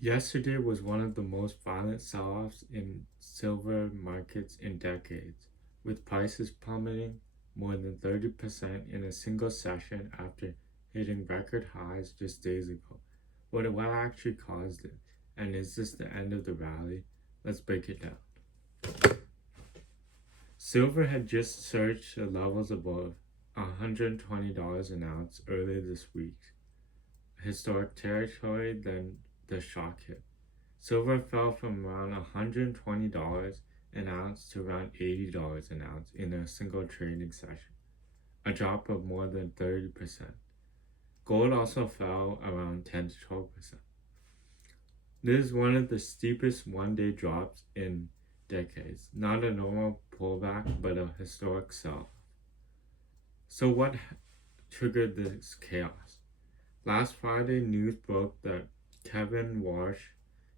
Yesterday was one of the most violent sell-offs in silver markets in decades, with prices plummeting more than 30% in a single session after hitting record highs just days ago. What actually caused it? And is this the end of the rally? Let's break it down. Silver had just surged to levels above $120 an ounce earlier this week, historic territory. Then the shock hit. Silver fell from around $120 an ounce to around $80 an ounce in a single trading session, a drop of more than 30%. Gold also fell around 10 to 12%. This is one of the steepest one-day drops in decades, not a normal pullback, but a historic sell. So what triggered this chaos? Last Friday, news broke that Kevin Warsh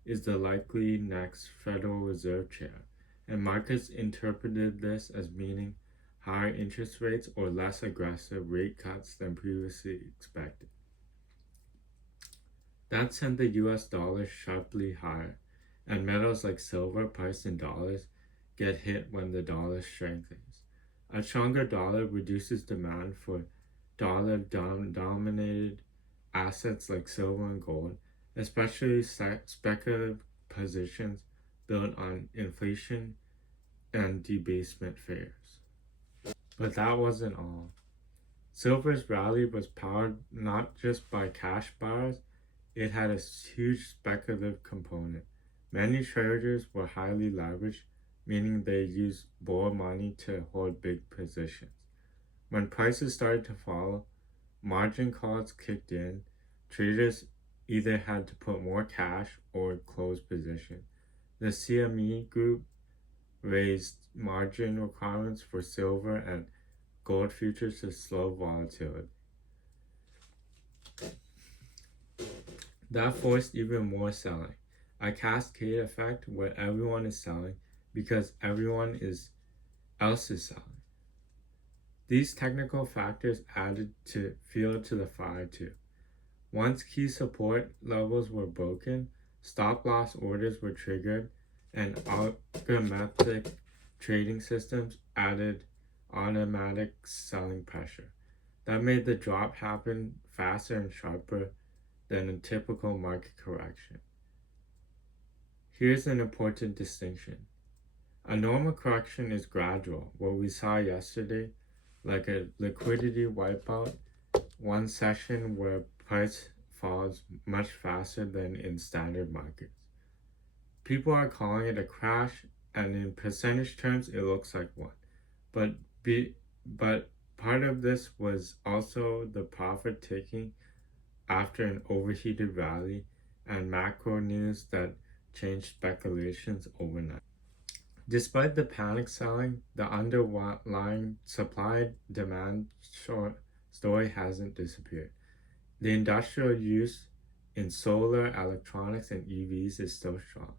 is the likely next Federal Reserve Chair, and markets interpreted this as meaning higher interest rates or less aggressive rate cuts than previously expected. That sent the US dollar sharply higher, and metals like silver priced in dollars get hit when the dollar strengthens. A stronger dollar reduces demand for dollar dominated assets like silver and gold, especially speculative positions built on inflation and debasement fears. But that wasn't all. Silver's rally was powered not just by cash buyers, it had a huge speculative component. Many traders were highly leveraged, meaning they used borrowed money to hold big positions. When prices started to fall, margin calls kicked in. Traders either had to put more cash or close position. The CME group raised margin requirements for silver and gold futures to slow volatility. That forced even more selling, a cascade effect where everyone is selling because everyone else is selling. These technical factors added to fuel to the fire too. Once key support levels were broken, stop loss orders were triggered, and algorithmic trading systems added automatic selling pressure. That made the drop happen faster and sharper than a typical market correction. Here's an important distinction. A normal correction is gradual, what we saw yesterday, like a liquidity wipeout, one session where price falls much faster than in standard markets. People are calling it a crash, and in percentage terms, it looks like one. But part of this was also the profit taking after an overheated rally and macro news that changed speculations overnight. Despite the panic selling, the underlying supply-demand story hasn't disappeared. The industrial use in solar, electronics, and EVs is still strong.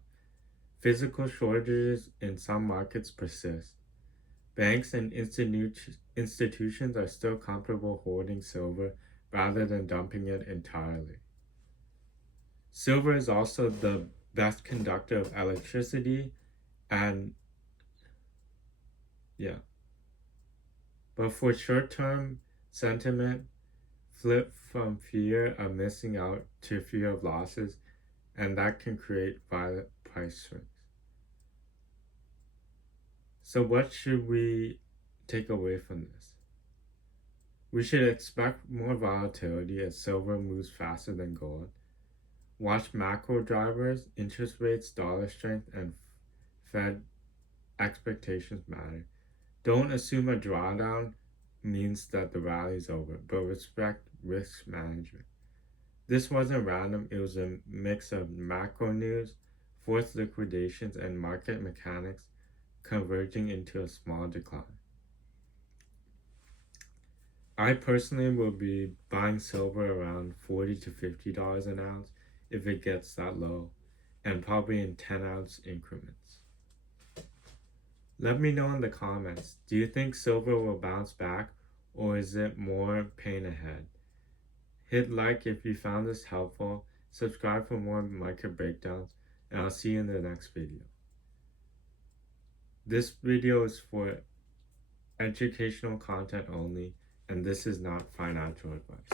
Physical shortages in some markets persist. Banks and institutions are still comfortable holding silver rather than dumping it entirely. Silver is also the best conductor of electricity and but for short-term sentiment, flip from fear of missing out to fear of losses, and that can create violent price swings. So what should we take away from this? We should expect more volatility as silver moves faster than gold. Watch macro drivers, interest rates, dollar strength, and Fed expectations matter. Don't assume a drawdown means that the rally is over, but respect risk management. This wasn't random, it was a mix of macro news, forced liquidations, and market mechanics converging into a small decline. I personally will be buying silver around $40 to $50 an ounce if it gets that low, and probably in 10-ounce increments. Let me know in the comments, do you think silver will bounce back, or is it more pain ahead? Hit like if you found this helpful, Subscribe for more market breakdowns, and I'll see you in the next video. This video is for educational content only, and this is not financial advice.